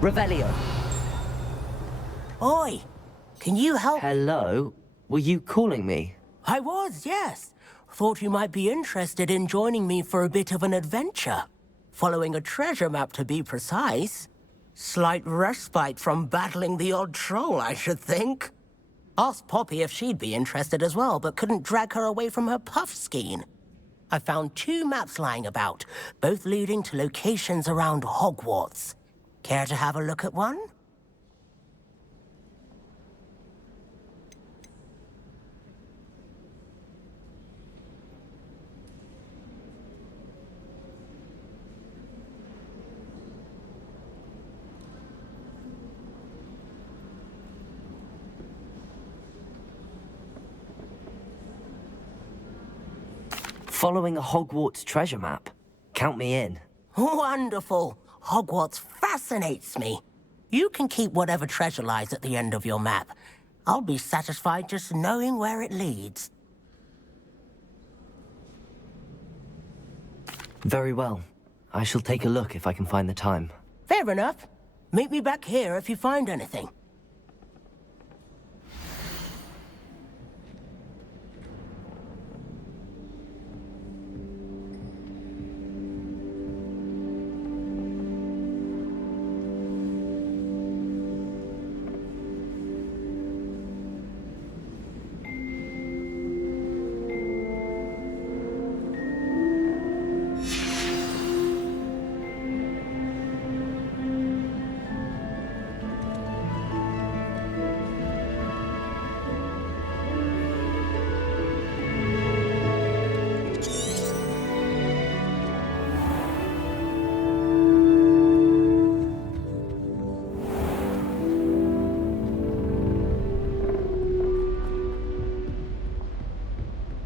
Revelio. Oi! Can you help? Hello? Were you calling me? I was, yes. Thought you might be interested in joining me for a bit of an adventure. Following a treasure map, to be precise. Slight respite from battling the odd troll, I should think. Asked Poppy if she'd be interested as well, but couldn't drag her away from her puff skein. I found 2 maps lying about, both leading to locations around Hogwarts. Care to have a look at one? Following a Hogwarts treasure map? Count me in. Wonderful. Hogwarts fascinates me. You can keep whatever treasure lies at the end of your map. I'll be satisfied just knowing where it leads. Very well. I shall take a look if I can find the time. Fair enough. Meet me back here if you find anything.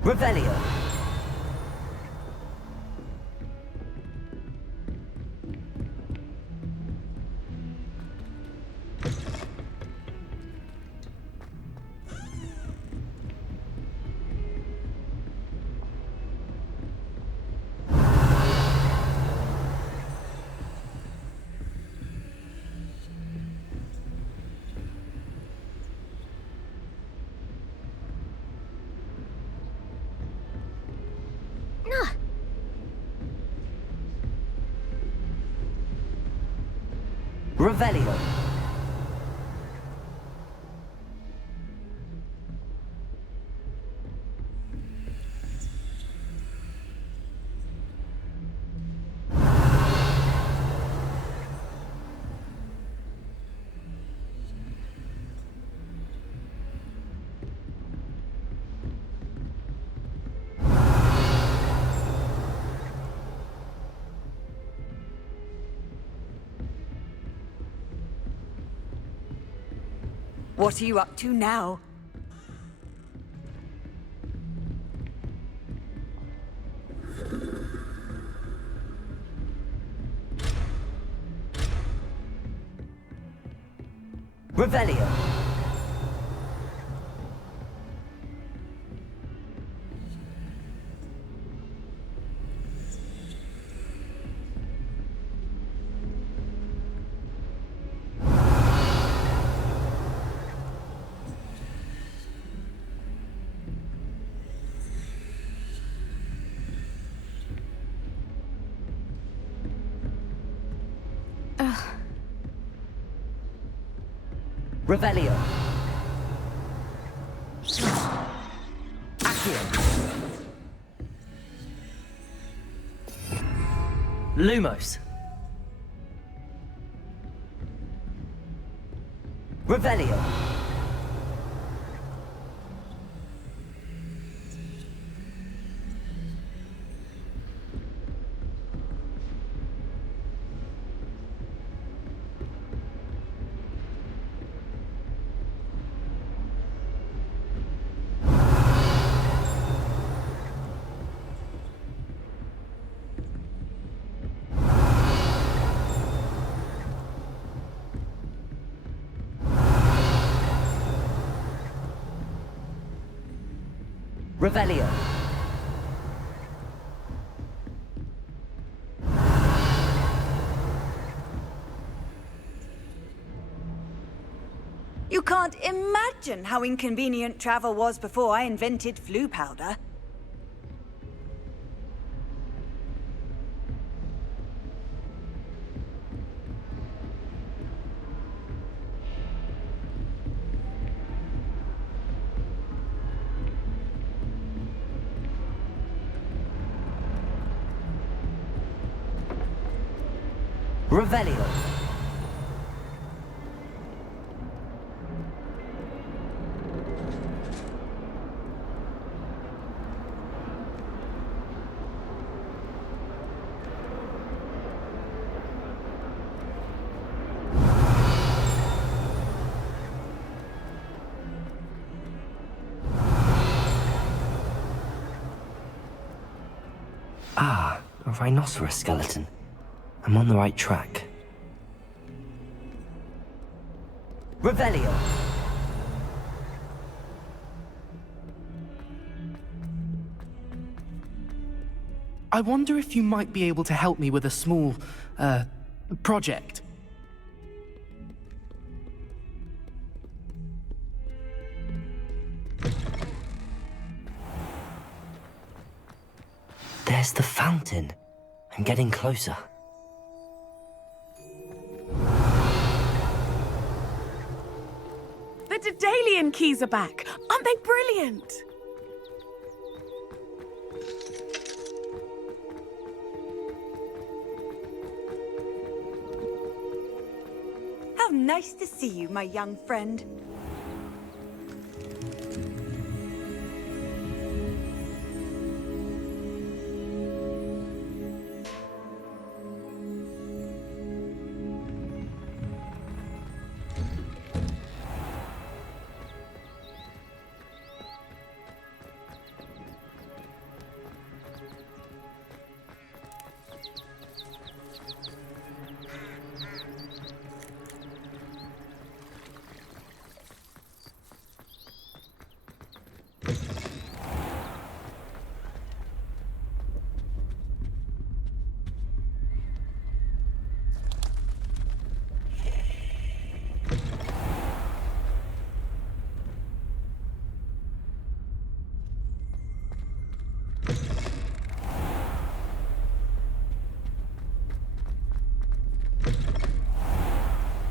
Revelio. Revelio. What are you up to now? Revelio. Revelio. Accio. Lumos. Revelio. Revelio. can't imagine how inconvenient travel was before I invented flu powder. Revelio. Ah, a rhinoceros skeleton. I'm on the right track. Revelio. I wonder if you might be able to help me with a small, project. There's the fountain. I'm getting closer. The Daedalian keys are back. Aren't they brilliant? How nice to see you, my young friend.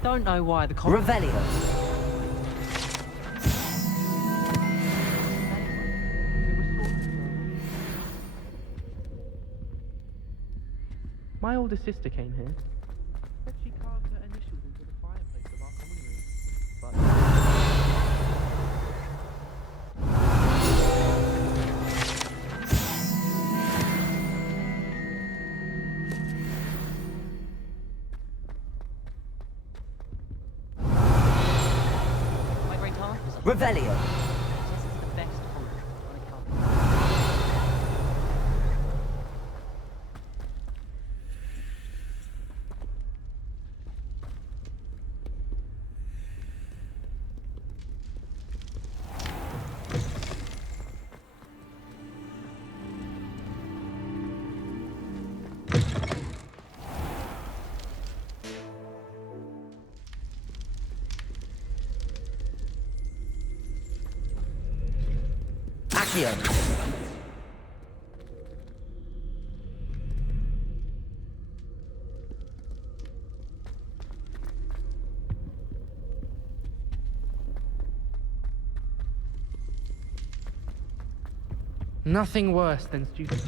Don't know why the Revelio. My older sister came here. Said she carved her initials into the fireplace of our common room. my great aunt was up. Revelio. Says it's the best food on a carpet. Accio. Nothing worse than students.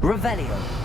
Revelio.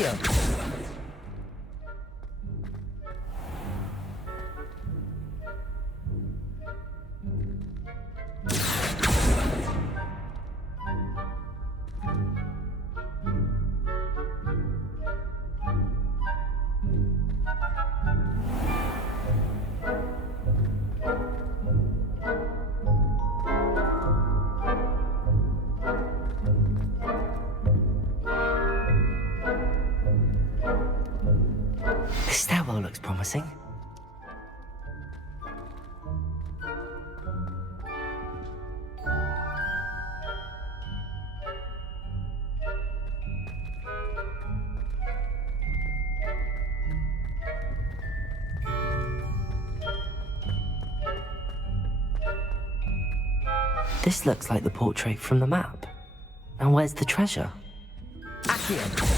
Accio. The stairwell looks promising. This looks like the portrait from the map. And where's the treasure? Accio.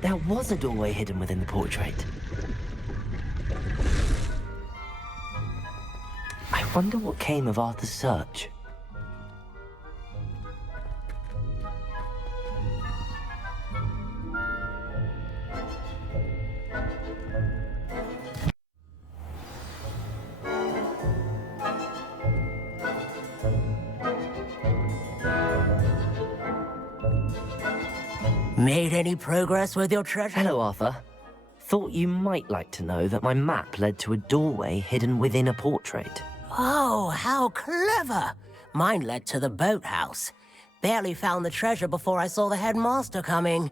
There was a doorway hidden within the portrait. I wonder what came of Arthur's search. Made any progress with your treasure? Hello, Arthur. Thought you might like to know that my map led to a doorway hidden within a portrait. Oh, how clever! Mine led to the boathouse. Barely found the treasure before I saw the headmaster coming.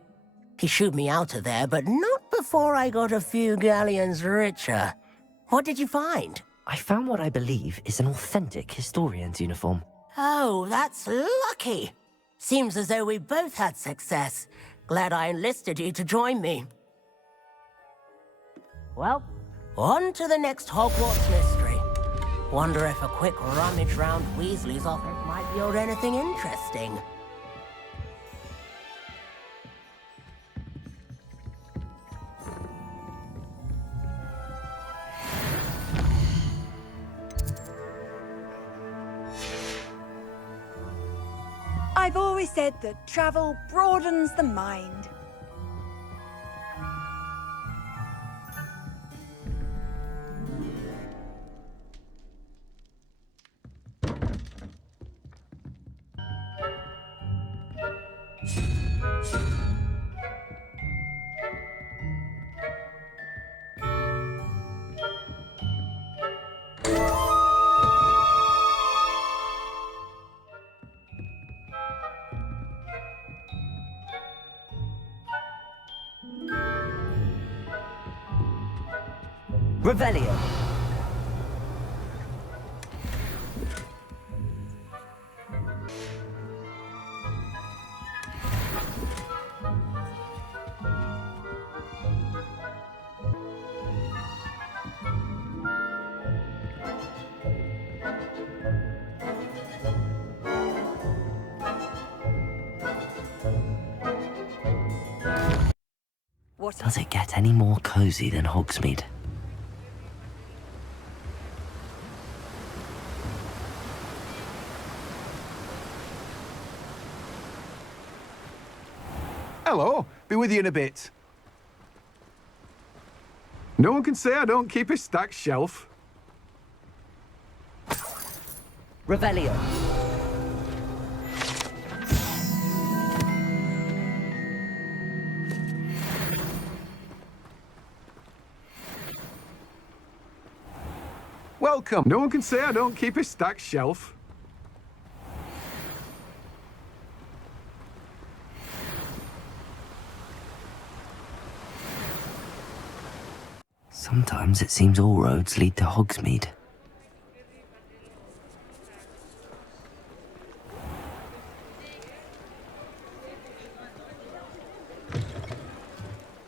He shooed me out of there, but not before I got a few galleons richer. What did you find? I found what I believe is an authentic historian's uniform. Oh, that's lucky. Seems as though we both had success. Glad I enlisted you to join me. Well, on to the next Hogwarts mystery. Wonder if a quick rummage round Weasley's office might yield anything interesting. I've always said that travel broadens the mind. Revelio. What? Does it get any more cozy than Hogsmeade? Hello, be with you in a bit. No one can say I don't keep a stacked shelf. Revelio. Welcome. No one can say I don't keep a stacked shelf. Sometimes it seems all roads lead to Hogsmeade.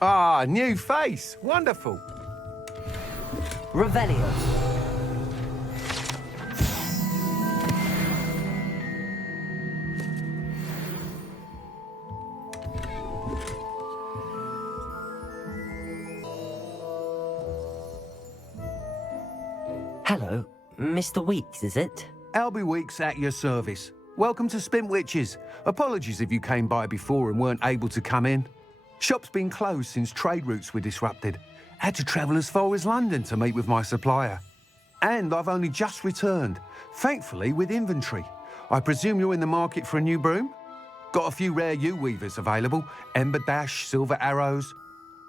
Ah, new face. Wonderful. Revelio. Hello, Mr. Weeks, is it? Albie Weeks at your service. welcome to Spintwitches. Apologies if you came by before and weren't able to come in. Shop's been closed since trade routes were disrupted. Had to travel as far as London to meet with my supplier. And I've only just returned, thankfully with inventory. I presume you're in the market for a new broom? Got a few rare yew-weavers available, Ember Dash, Silver Arrows,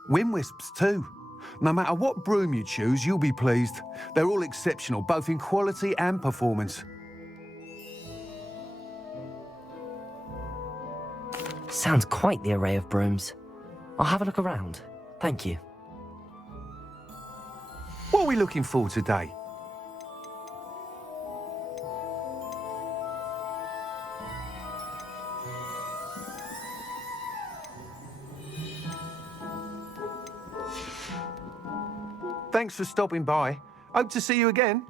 Wind Wisps too. No matter what broom you choose, you'll be pleased. They're all exceptional, both in quality and performance. Sounds quite the array of brooms. I'll have a look around. Thank you. What are we looking for today? Thanks for stopping by. Hope to see you again.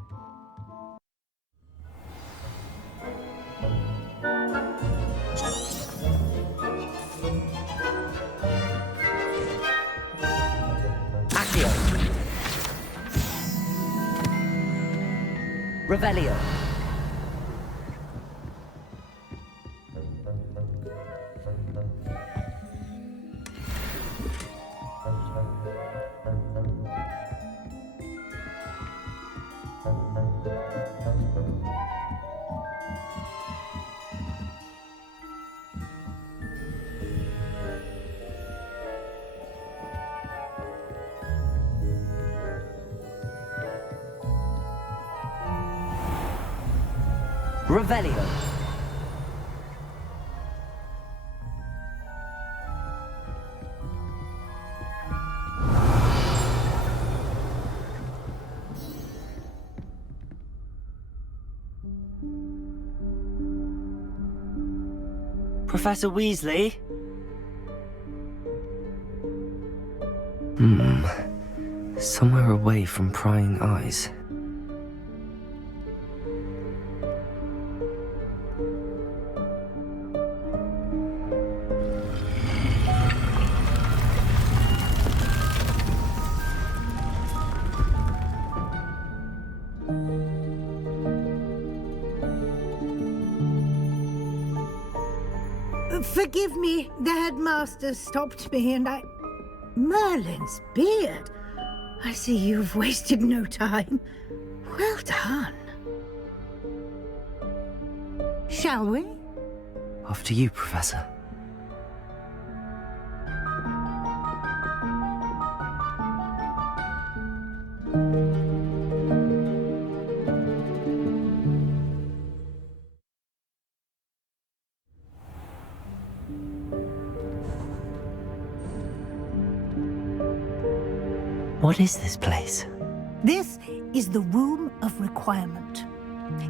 Accio. Revelio. Revelio. Professor Weasley? Somewhere away from prying eyes. Forgive me, the headmaster stopped me and I... Merlin's beard. I see you've wasted no time. Well done. Shall we? After you, Professor. What is this place? This is the Room of Requirement.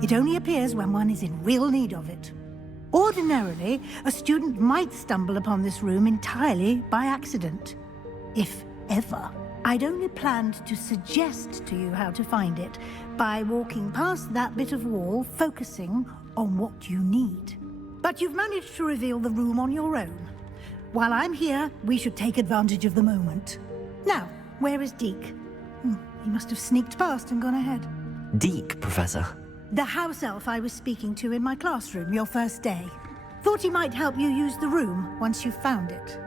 It only appears when one is in real need of it. Ordinarily, a student might stumble upon this room entirely by accident. If ever. I'd only planned to suggest to you how to find it by walking past that bit of wall, focusing on what you need. But you've managed to reveal the room on your own. While I'm here, we should take advantage of the moment. Now, where is Deke? He must have sneaked past and gone ahead. Deke, Professor. The house elf I was speaking to in my classroom your first day. Thought he might help you use the room once you've found it.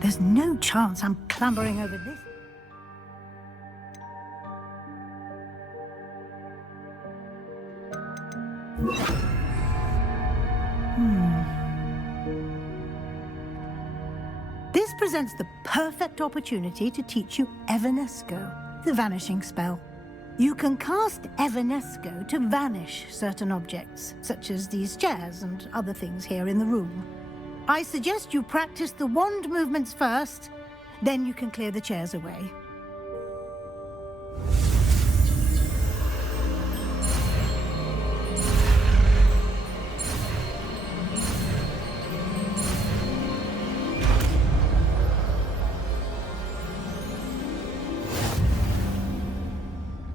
There's no chance I'm clambering over this. This presents the perfect opportunity to teach you Evanesco, the vanishing spell. You can cast Evanesco to vanish certain objects, such as these chairs and other things here in the room. I suggest you practice the wand movements first, then you can clear the chairs away.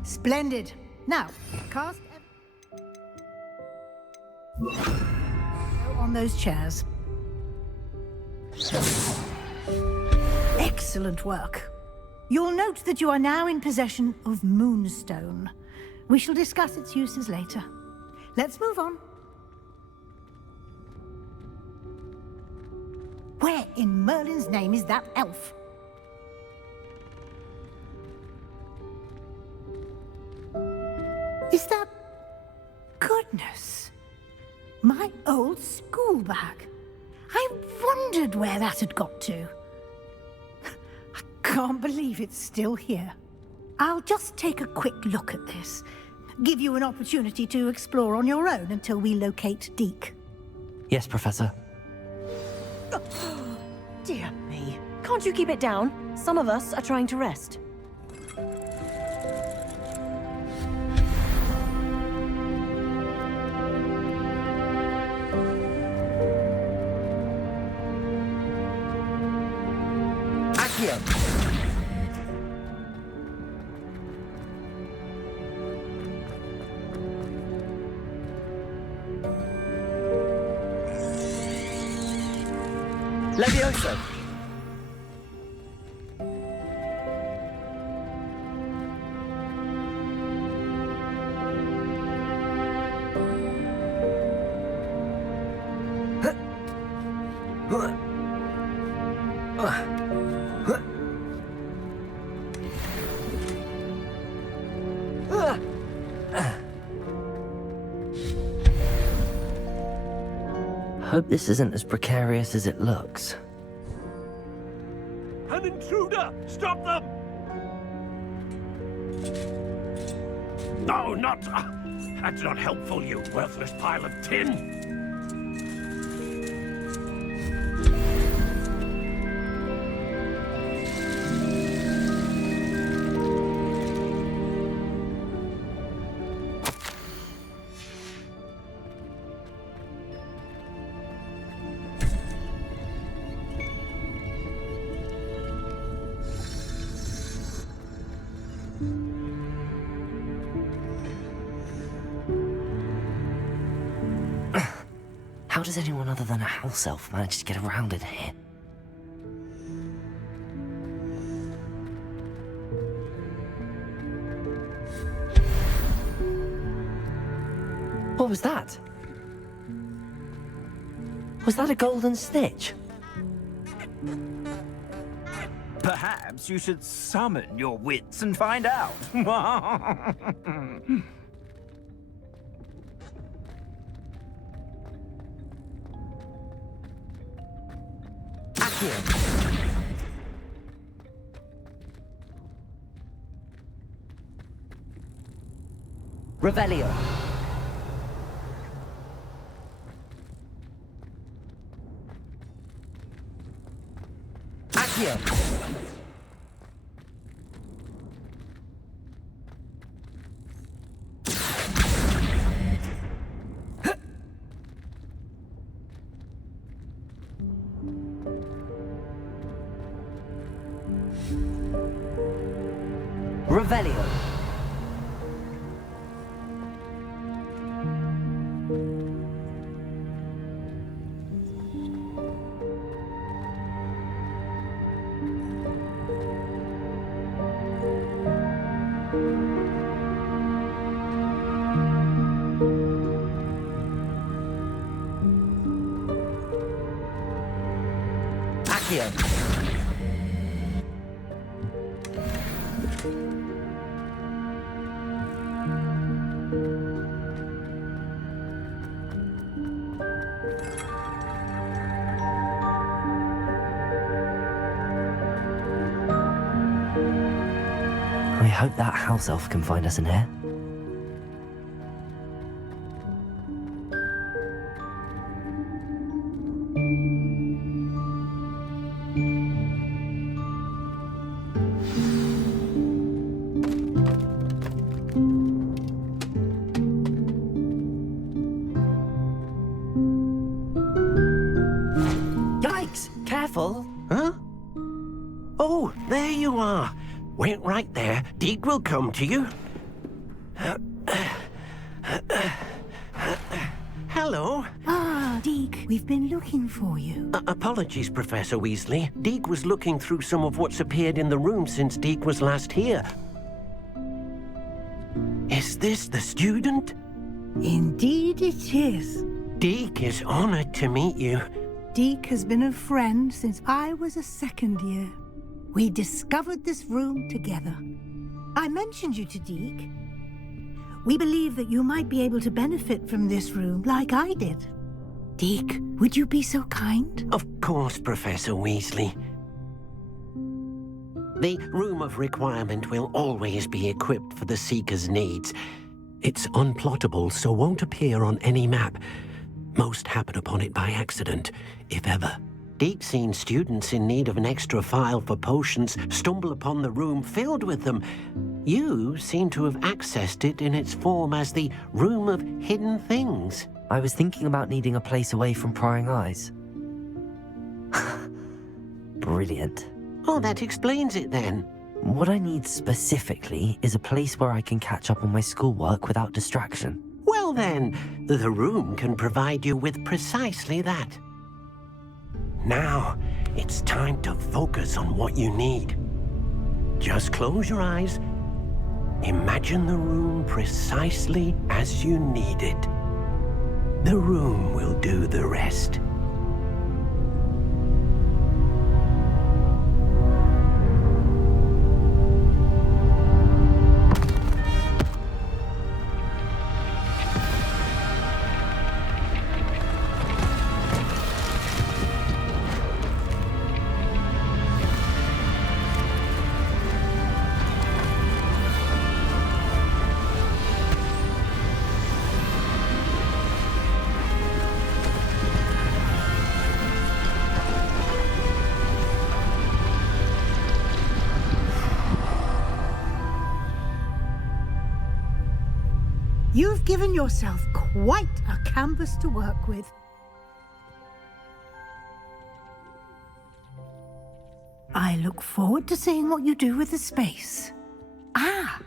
Splendid. Now, cast on those chairs. Excellent work. You'll note that you are now in possession of Moonstone. We shall discuss its uses later. Let's move on. Where in Merlin's name is that elf? Is that... Goodness. My old school bag. I wondered where that had got to. I can't believe it's still here. I'll just take a quick look at this. Give you an opportunity to explore on your own until we locate Deke. Yes, Professor. Dear me. Can't you keep it down? Some of us are trying to rest. Levioso! Hope this isn't as precarious as it looks. An intruder! Stop them! No, not... that's not helpful, you worthless pile of tin! How does anyone other than a house elf manage to get around in here? What was that? Was that a golden snitch? Perhaps you should summon your wits and find out. Revelio. Accio. Revelio. Accio. I hope that house elf can find us in here. Yikes! Careful! Huh? Oh, there you are. Wait right there. Deke will come to you. Hello. Ah, Deke. We've been looking for you. Apologies, Professor Weasley. Deek was looking through some of what's appeared in the room since Deek was last here. Is this the student? Indeed it is. Deek is honored to meet you. Deek has been a friend since I was a second year. We discovered this room together. I mentioned you to Deek. We believe that you might be able to benefit from this room like I did. Deek, would you be so kind? Of course, Professor Weasley. The Room of Requirement will always be equipped for the Seeker's needs. It's unplottable, so won't appear on any map. Most happen upon it by accident, if ever. Deek's seen students in need of an extra file for potions stumble upon the room filled with them. You seem to have accessed it in its form as the Room of Hidden Things. I was thinking about needing a place away from prying eyes. Brilliant. Oh, that explains it then. What I need specifically is a place where I can catch up on my schoolwork without distraction. Well then, the room can provide you with precisely that. Now, it's time to focus on what you need. Just close your eyes. Imagine the room precisely as you need it. The room will do the rest. You've given yourself quite a canvas to work with. I look forward to seeing what you do with the space. Ah,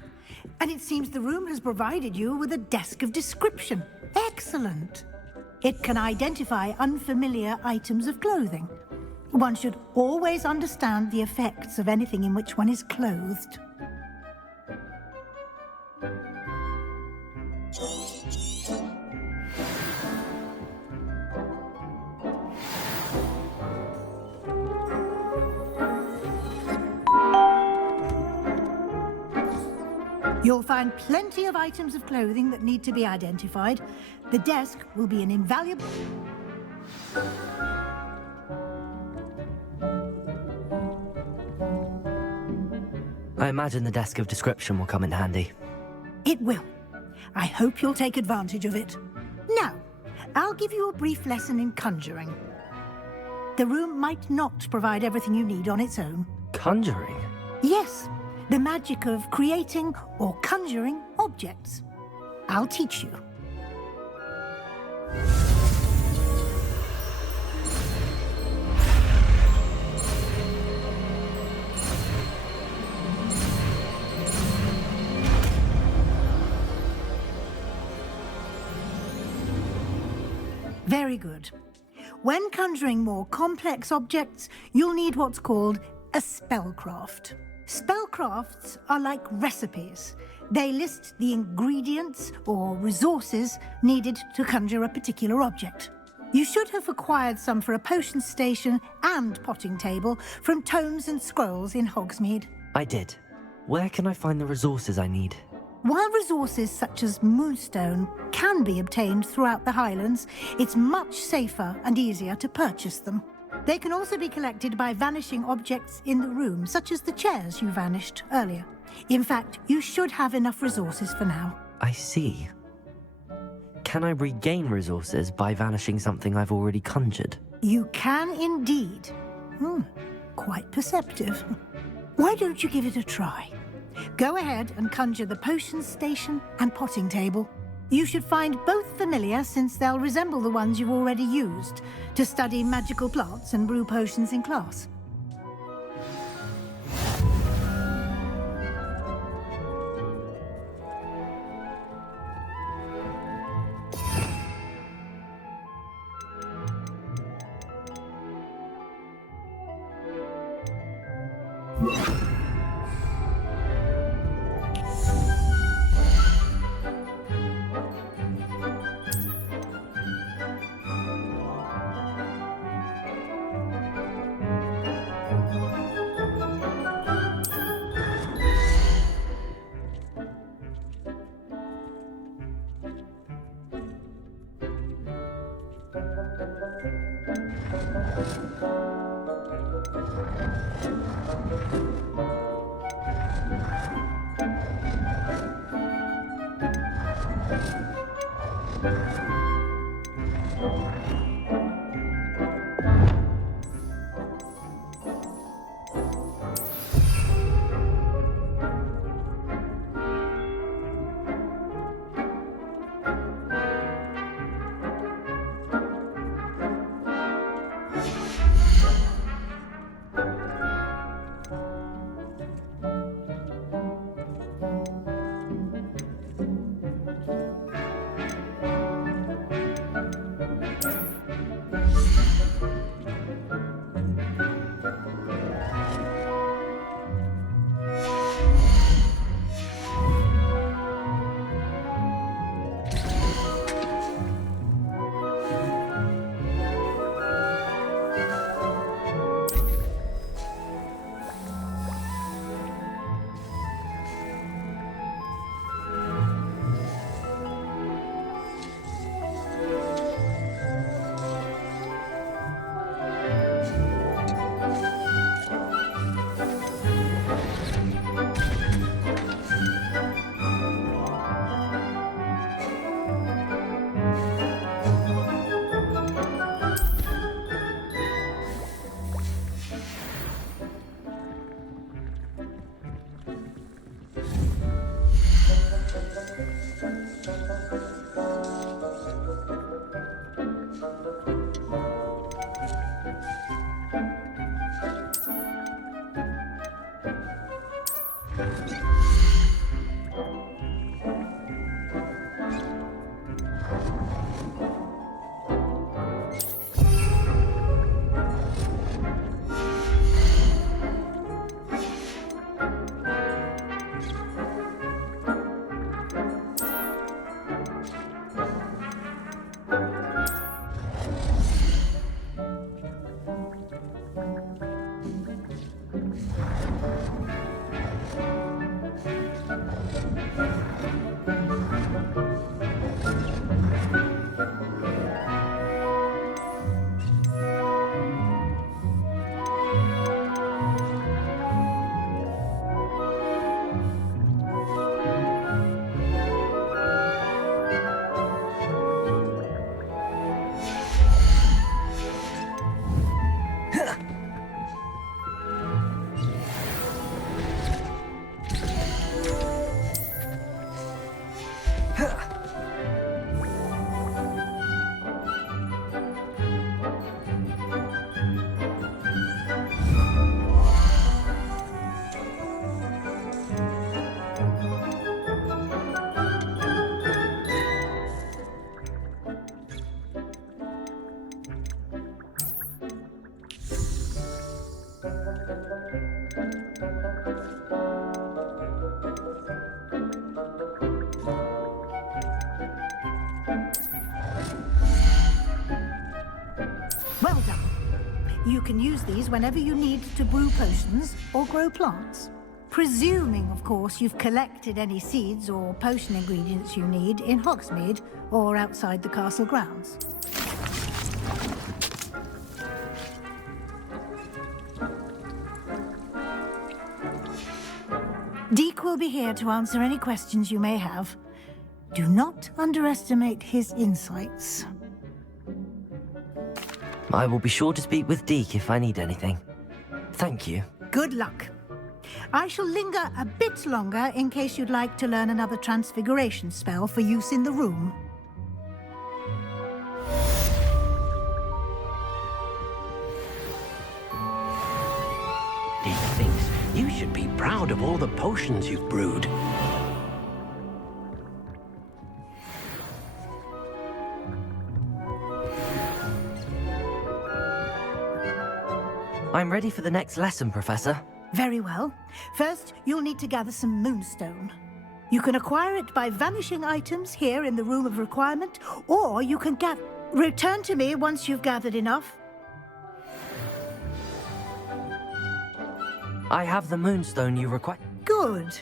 and it seems the room has provided you with a desk of description. Excellent. It can identify unfamiliar items of clothing. One should always understand the effects of anything in which one is clothed. You'll find plenty of items of clothing that need to be identified. The desk will be an invaluable... I imagine the desk of description will come in handy. It will. I hope you'll take advantage of it. Now, I'll give you a brief lesson in conjuring. The room might not provide everything you need on its own. Conjuring? Yes, the magic of creating or conjuring objects. I'll teach you. Very good. When conjuring more complex objects, you'll need what's called a spellcraft. Spellcrafts are like recipes. They list the ingredients or resources needed to conjure a particular object. You should have acquired some for a potion station and potting table from tomes and scrolls in Hogsmeade. I did. Where can I find the resources I need? While resources such as moonstone can be obtained throughout the Highlands, it's much safer and easier to purchase them. They can also be collected by vanishing objects in the room, such as the chairs you vanished earlier. In fact, you should have enough resources for now. I see. Can I regain resources by vanishing something I've already conjured? You can indeed. Quite perceptive. Why don't you give it a try? Go ahead and conjure the potion station and potting table. You should find both familiar, since they'll resemble the ones you've already used to study magical plants and brew potions in class. Well done. You can use these whenever you need to brew potions or grow plants. Presuming, of course, you've collected any seeds or potion ingredients you need in Hogsmeade or outside the castle grounds. Deke will be here to answer any questions you may have. Do not underestimate his insights. I will be sure to speak with Deke if I need anything. Thank you. Good luck. I shall linger a bit longer in case you'd like to learn another transfiguration spell for use in the room. Deke thinks you should be proud of all the potions you've brewed. I'm ready for the next lesson, Professor. Very well. First, you'll need to gather some moonstone. You can acquire it by vanishing items here in the Room of Requirement, or you can return to me once you've gathered enough. I have the moonstone you require. Good.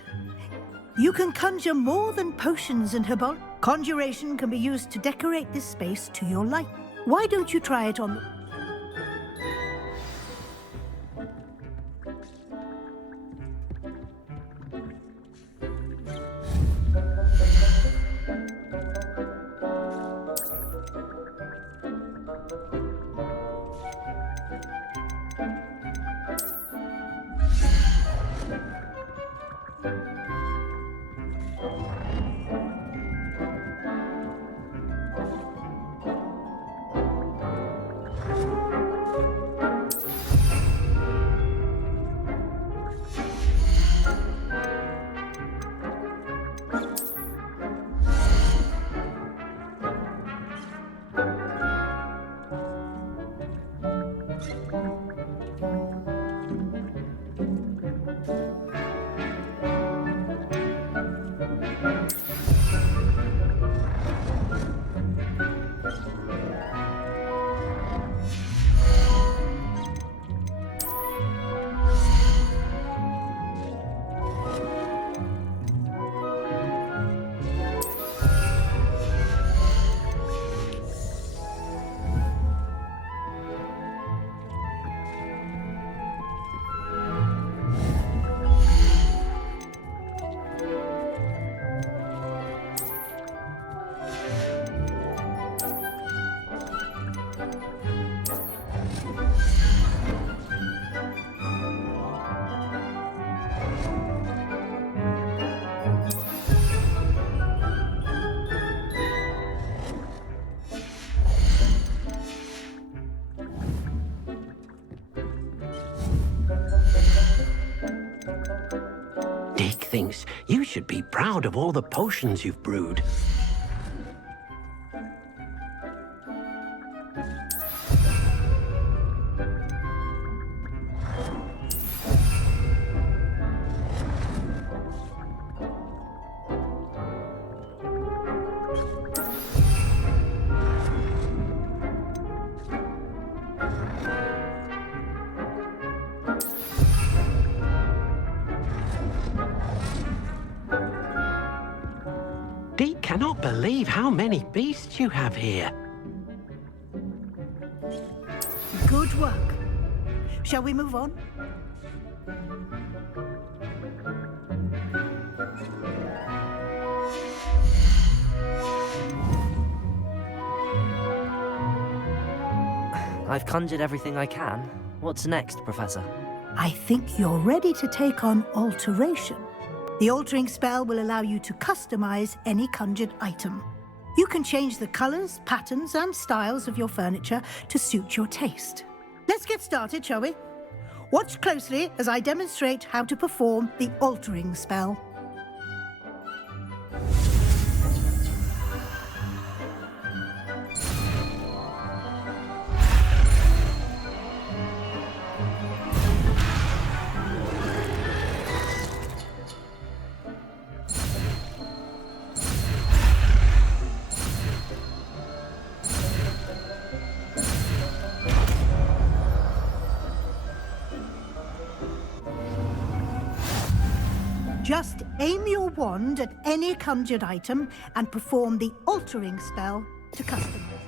You can conjure more than potions and herbal. Conjuration can be used to decorate this space to your liking. Why don't you try it on... Dick thinks you should be proud of all the potions you've brewed. Deke cannot believe how many beasts you have here. Good work. Shall we move on? I've conjured everything I can. What's next, Professor? I think you're ready to take on alteration. The altering spell will allow you to customize any conjured item. You can change the colors, patterns, and styles of your furniture to suit your taste. Let's get started, shall we? Watch closely as I demonstrate how to perform the altering spell. Just aim your wand at any conjured item and perform the altering spell to customize it.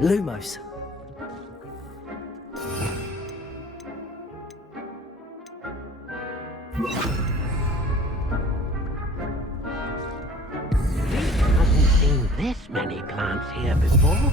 Lumos. Hasn't seen this many plants here before.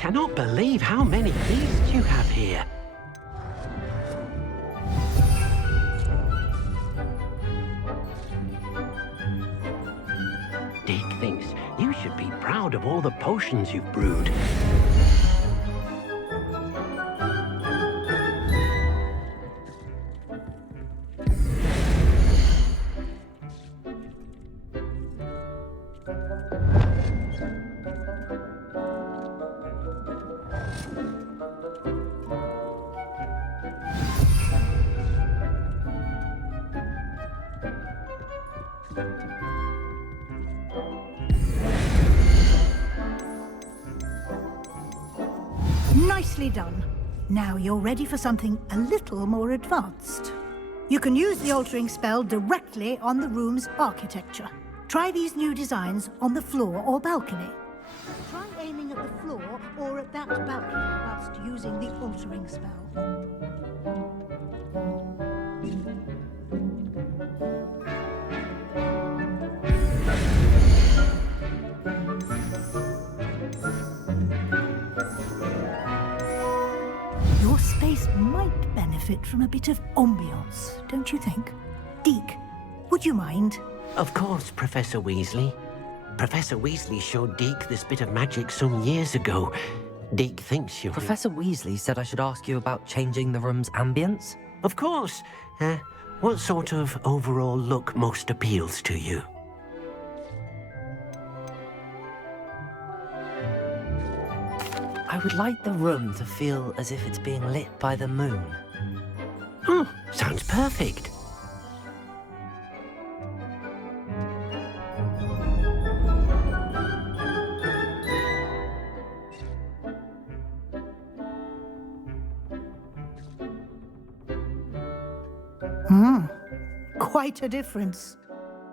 cannot believe how many beasts you have here. Dick thinks you should be proud of all the potions you've brewed. Nicely done. Now you're ready for something a little more advanced. You can use the altering spell directly on the room's architecture. Try these new designs on the floor or balcony. Try aiming at the floor or at that balcony whilst using the altering spell. Your space might benefit from a bit of ambiance, don't you think? Deke, would you mind? Of course, Professor Weasley. Professor Weasley showed Deke this bit of magic some years ago. Deke thinks you'll... Professor Weasley said I should ask you about changing the room's ambience? Of course. What sort of overall look most appeals to you? I would like the room to feel as if it's being lit by the moon. Oh, sounds perfect. Quite a difference.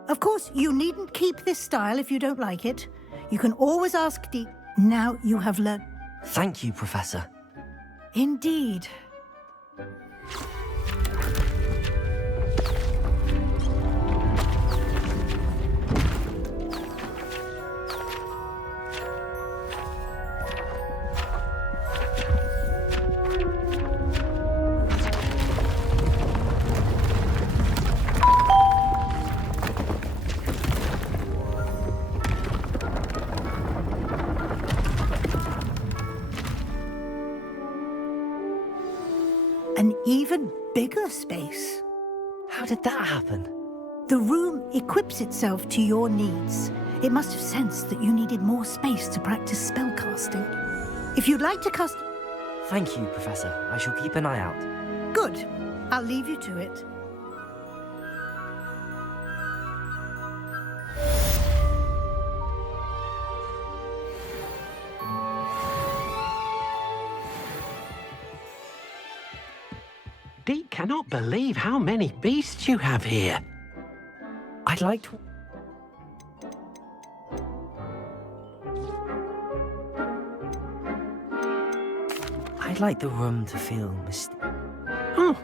Of course, you needn't keep this style if you don't like it. You can always ask Deke. Now you have learned. Thank you, Professor. Indeed. An even bigger space. How did that happen? The room equips itself to your needs. It must have sensed that you needed more space to practice spellcasting. If you'd like to cast... Thank you, Professor. I shall keep an eye out. Good. I'll leave you to it. Deke cannot believe how many beasts you have here. I'd like to... I'd like the room to feel Oh,